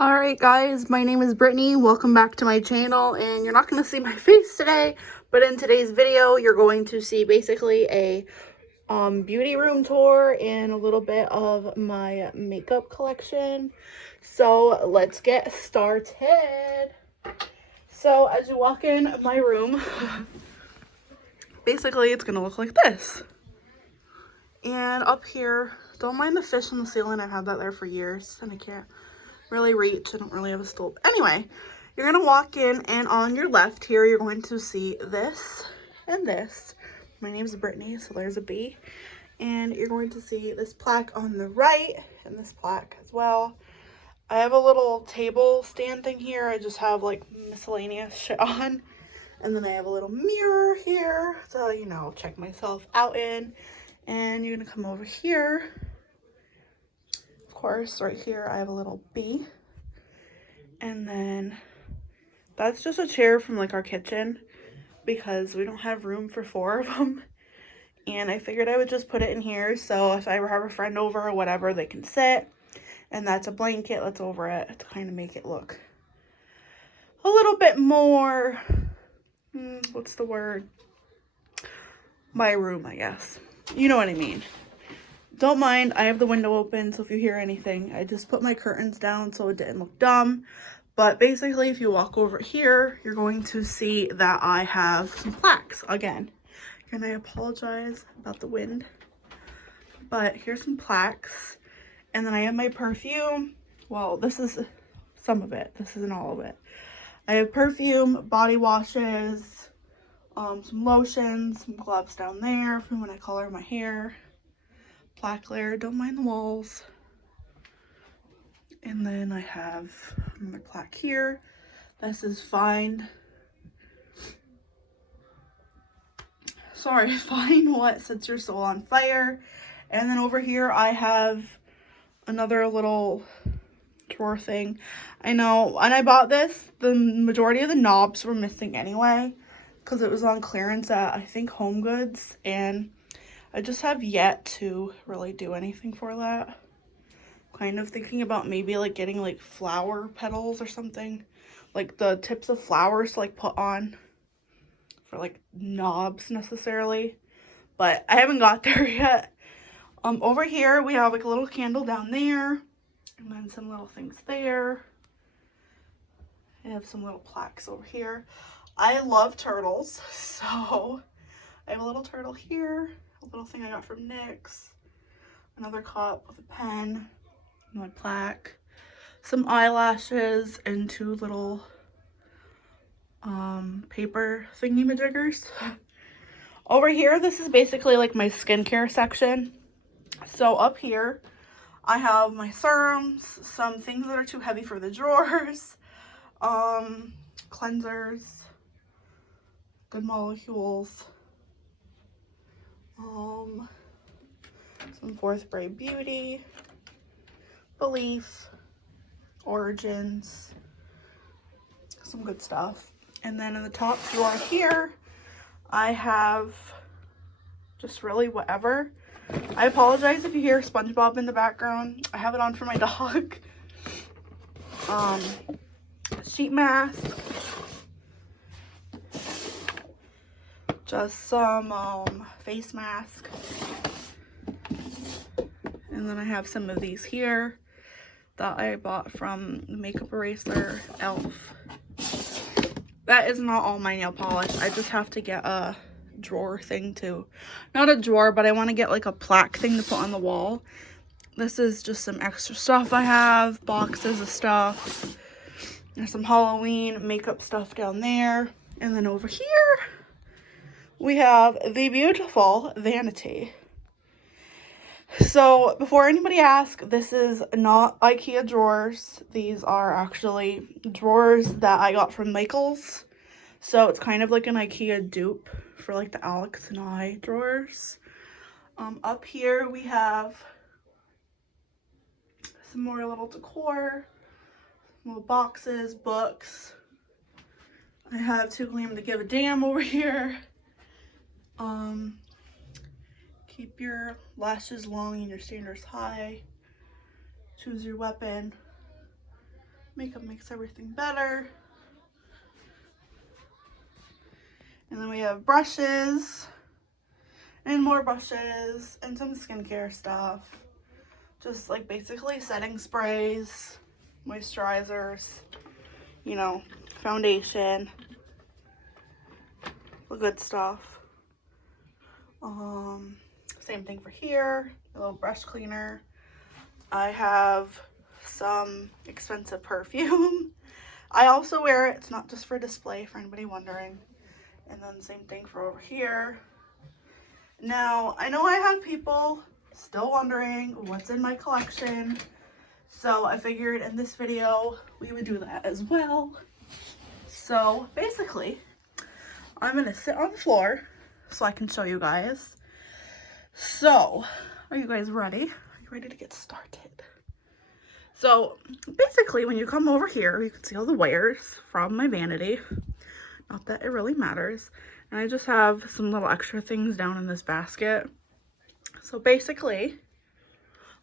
Alright guys, my name is Brittany. Welcome back to my channel, and you're not going to see my face today, but in today's video you're going to see basically a beauty room tour and a little bit of my makeup collection. So let's get started. So as you walk in my room, basically it's going to look like this. And up here, don't mind the fish on the ceiling. I've had that there for years and I can't really reach. I don't really have a stool. Anyway, you're gonna walk in, and on your left here you're going to see this and this. My name's Brittany, so there's a B. And you're going to see this plaque on the right and this plaque as well. I have a little table stand thing here. I just have like miscellaneous shit on. And then I have a little mirror here to, you know, check myself out in. And you're gonna come over here. Of course, right here I have a little B. And then that's just a chair from like our kitchen because we don't have room for 4 of them. And I figured I would just put it in here so if I ever have a friend over or whatever, they can sit. And that's a blanket that's over it to kind of make it look a little bit more, what's the word? My room, I guess. You know what I mean. Don't mind, I have the window open, so if you hear anything, I just put my curtains down so it didn't look dumb. But basically, if you walk over here, you're going to see that I have some plaques again. And I apologize about the wind. But here's some plaques. And then I have my perfume. Well, this is some of it. This isn't all of it. I have perfume, body washes, some lotions, some gloves down there from when I color my hair. Plaque layer, don't mind the walls. And then I have another plaque here. This is find what sets your soul on fire. And then over here I have another little drawer thing. I know when I bought this, the majority of the knobs were missing anyway because it was on clearance at I think Home Goods, and I just have yet to really do anything for that. Kind of thinking about maybe like getting like flower petals or something, like the tips of flowers to like put on for like knobs necessarily, but I haven't got there yet. Over here we have like a little candle down there, and then some little things there. I have some little plaques over here. I love turtles, so I have a little turtle here, a little thing I got from NYX, another cup with a pen, my plaque, some eyelashes, and 2 little paper thingy-majiggers. Over here, this is basically like my skincare section. So up here, I have my serums, some things that are too heavy for the drawers, cleansers, Good Molecules, some 4th Spray Beauty, Belief, Origins, some good stuff. And then in the top drawer here, I have just really whatever. I apologize if you hear SpongeBob in the background. I have it on for my dog. Sheet mask, just some face mask, and then I have some of these here that I bought from the makeup eraser elf. That is not all my nail polish. I just have to get a drawer thing too. Not a drawer, but I want to get like a plaque thing to put on the wall. This is just some extra stuff I have, boxes of stuff. There's some Halloween makeup stuff down there. And then over here, we have the beautiful vanity. So before anybody asks, this is not IKEA drawers. These are actually drawers that I got from Michael's. So it's kind of like an IKEA dupe for like the Alex and I drawers. Up here we have some more little decor, little boxes, books. I have Too Glam to Give a Damn over here. Keep your lashes long and your standards high. Choose your weapon. Makeup makes everything better. And then we have brushes and more brushes and some skincare stuff. Just like basically setting sprays, moisturizers, you know, foundation, the good stuff. Same thing for here, a little brush cleaner. I have some expensive perfume. I also wear it. It's not just for display, for anybody wondering. And then same thing for over here. Now, I know I have people still wondering what's in my collection. So I figured in this video, we would do that as well. So basically, I'm gonna sit on the floor so I can show you guys. So, are you guys ready? Are you ready to get started? So basically, when you come over here, you can see all the wares from my vanity. Not that it really matters. And I just have some little extra things down in this basket. So basically,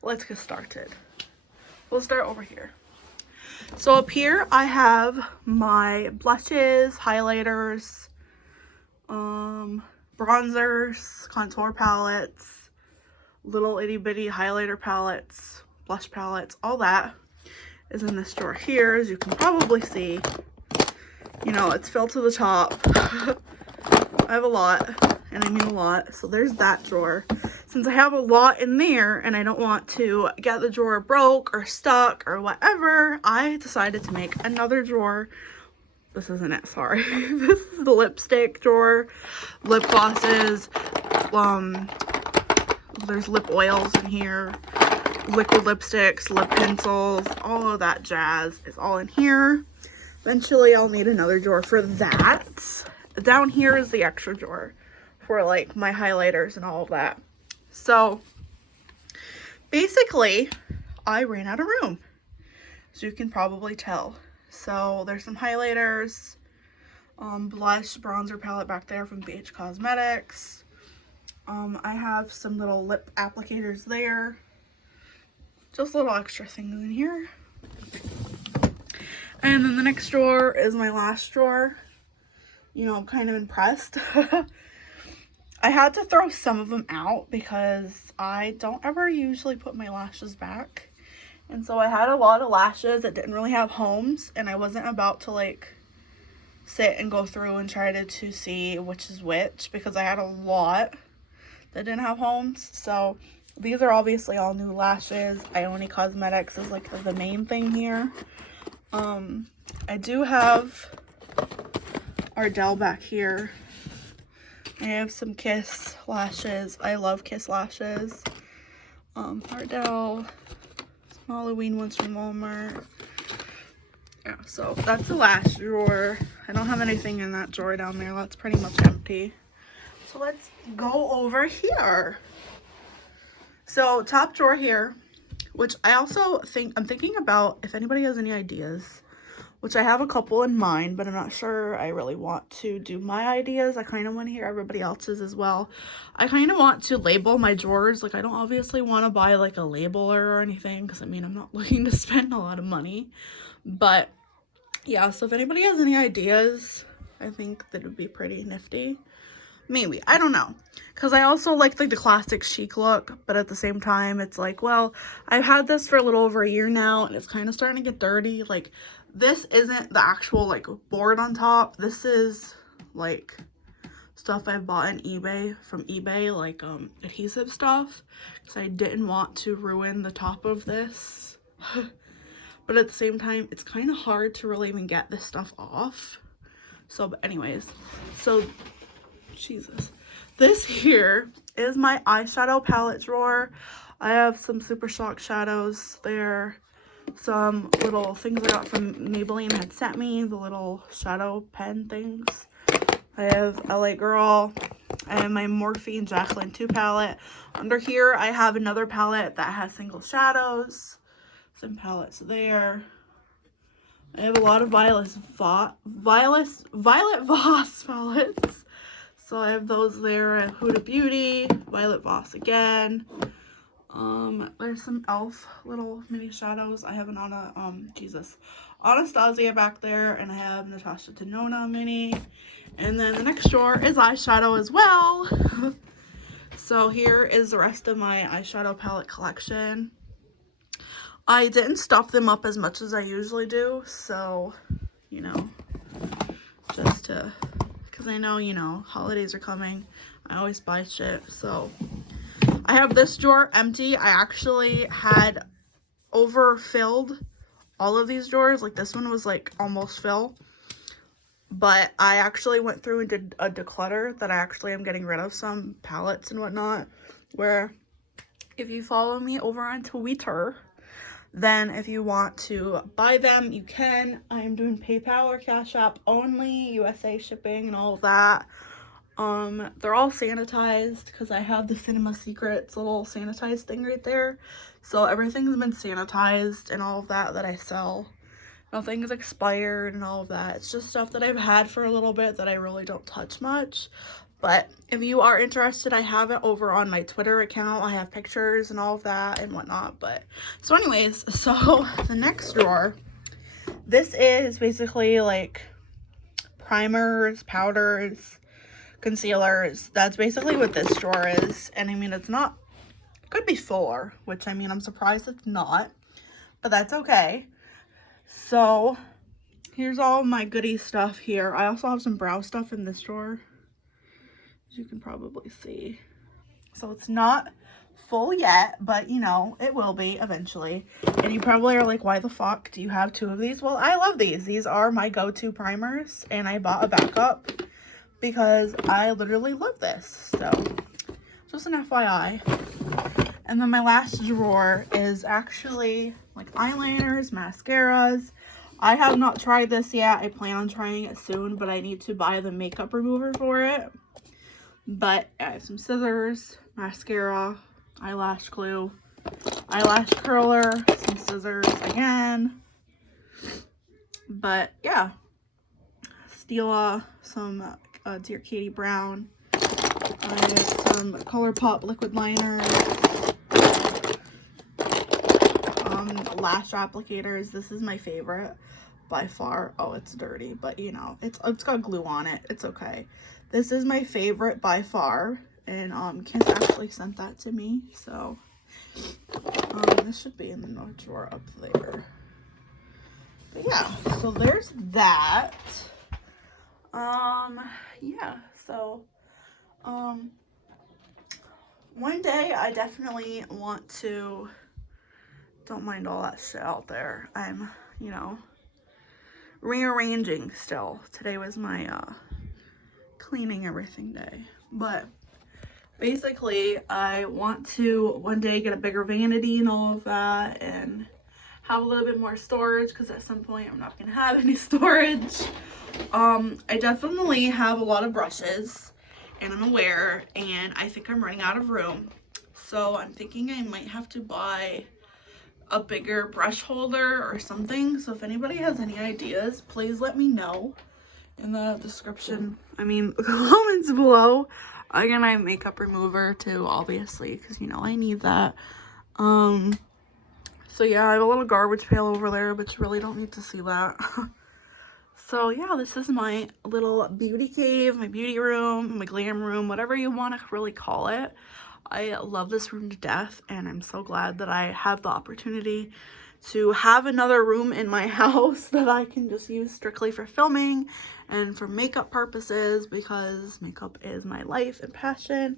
let's get started. We'll start over here. So up here, I have my blushes, highlighters, bronzers, contour palettes, little itty bitty highlighter palettes, blush palettes, all that is in this drawer here. As you can probably see, you know, it's filled to the top. I have a lot, and I mean a lot. So there's that drawer. Since I have a lot in there and I don't want to get the drawer broke or stuck or whatever, I decided to make another drawer. This isn't it, sorry. This is the lipstick drawer, lip glosses, there's lip oils in here, liquid lipsticks, lip pencils, all of that jazz is all in here. Eventually I'll need another drawer for that. Down here is the extra drawer for like my highlighters and all of that. So basically I ran out of room, as you can probably tell. So there's some highlighters, blush, bronzer palette back there from BH Cosmetics. I have some little lip applicators there. Just little extra things in here. And then the next drawer is my lash drawer. You know, I'm kind of impressed. I had to throw some of them out because I don't ever usually put my lashes back. And so I had a lot of lashes that didn't really have homes, and I wasn't about to like sit and go through and try to see which is which, because I had a lot that didn't have homes. So these are obviously all new lashes. Ione Cosmetics is like the main thing here. I do have Ardell back here. I have some Kiss lashes. I love Kiss lashes. Ardell, some Halloween ones from Walmart. Yeah, so that's the lash drawer. I don't have anything in that drawer down there. That's pretty much empty. So let's go over here. So top drawer here, which I also think, I'm thinking about if anybody has any ideas, which I have a couple in mind, but I'm not sure I really want to do my ideas. I kind of want to hear everybody else's as well. I kind of want to label my drawers. Like, I don't obviously want to buy like a labeler or anything, because I mean, I'm not looking to spend a lot of money. But yeah, so if anybody has any ideas, I think that would be pretty nifty. Maybe, I don't know, because I also like the classic chic look, but at the same time it's like, well, I've had this for a little over a year now and it's kind of starting to get dirty. Like, this isn't the actual like board on top. This is like stuff I bought on eBay, from eBay, like adhesive stuff, because I didn't want to ruin the top of this. But at the same time, it's kind of hard to really even get this stuff off. So, but anyways, so Jesus, this here is my eyeshadow palette drawer. I have some Super Shock shadows there, some little things I got from Maybelline had sent me, the little shadow pen things. I have LA Girl. I have my Morphe Jacqueline 2 palette. Under here I have another palette that has single shadows, some palettes there. I have a lot of Violet Voss palettes. So I have those there. I have Huda Beauty, Violet Voss again. There's some e.l.f. little mini shadows. I have an Anastasia back there, and I have Natasha Denona mini. And then the next drawer is eyeshadow as well. So here is the rest of my eyeshadow palette collection. I didn't stuff them up as much as I usually do, so, you know, just to, because I know, you know, holidays are coming. I always buy shit, so. I have this drawer empty. I actually had overfilled all of these drawers. Like, this one was, like, almost full. But I actually went through and did a declutter that I actually am getting rid of some palettes and whatnot. Where, if you follow me over on Twitter, then if you want to buy them, you can. I am doing PayPal or Cash App only, USA shipping and all of that. They're all sanitized because I have the Cinema Secrets little sanitized thing right there. So everything's been sanitized and all of that I sell. Nothing is expired and all of that. It's just stuff that I've had for a little bit that I really don't touch much. But if you are interested, I have it over on my Twitter account. I have pictures and all of that and whatnot. But so anyways, so the next drawer, this is basically like primers, powders, concealers. That's basically what this drawer is. And I mean, it's not, it could be fuller, which I mean, I'm surprised it's not, but that's okay. So here's all my goodie stuff here. I also have some brow stuff in this drawer, as you can probably see. So it's not full yet, but you know, it will be eventually. And you probably are like, why the fuck do you have two of these? Well, I love these. These are my go-to primers, and I bought a backup because I literally love this. So just an FYI. And then my last drawer is actually like eyeliners, mascaras. I have not tried this yet. I plan on trying it soon, but I need to buy the makeup remover for it. But I have some scissors, mascara, eyelash glue, eyelash curler, some scissors again. But yeah, Stila, some Dear Katie Brown. I have some ColourPop liquid liners, lash applicators. This is my favorite by far. Oh, it's dirty, but you know, it's got glue on it. It's okay. This is my favorite by far, and Kiss actually sent that to me, so this should be in the note drawer up there. But yeah, so there's that. Yeah, so one day I definitely want to, don't mind all that shit out there. I'm, you know, rearranging still. Today was my cleaning everything day. But basically, I want to one day get a bigger vanity and all of that, and have a little bit more storage, because at some point I'm not going to have any storage. I definitely have a lot of brushes, and I'm aware, and I think I'm running out of room. So I'm thinking I might have to buy a bigger brush holder or something. So if anybody has any ideas, please let me know in the description. I mean, comments below. Again, I have makeup remover too, obviously, because you know I need that. So yeah, I have a little garbage pail over there, but you really don't need to see that. So yeah, this is my little beauty cave, my beauty room, my glam room, whatever you want to really call it. I love this room to death, and I'm so glad that I have the opportunity to have another room in my house that I can just use strictly for filming and for makeup purposes, because makeup is my life and passion,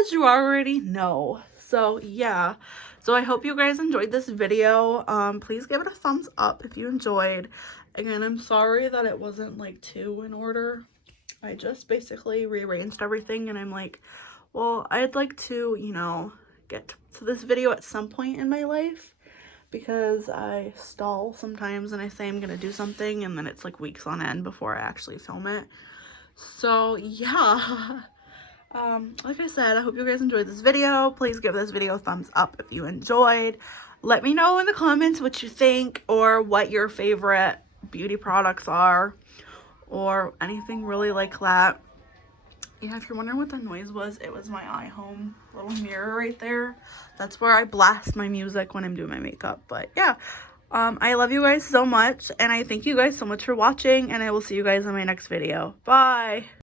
as you already know. So yeah, so I hope you guys enjoyed this video. Please give it a thumbs up if you enjoyed. Again, I'm sorry that it wasn't like two in order. I just basically rearranged everything, and I'm like, well, I'd like to, you know, get to this video at some point in my life, because I stall sometimes and I say I'm gonna do something, and then it's like weeks on end before I actually film it. So yeah, like I said, I hope you guys enjoyed this video. Please give this video a thumbs up if you enjoyed. Let me know in the comments what you think, or what your favorite beauty products are, or anything really like that. Yeah, if you're wondering what that noise was, it was my iHome little mirror right there. That's where I blast my music when I'm doing my makeup. But yeah, I love you guys so much, and I thank you guys so much for watching, and I will see you guys in my next video. Bye!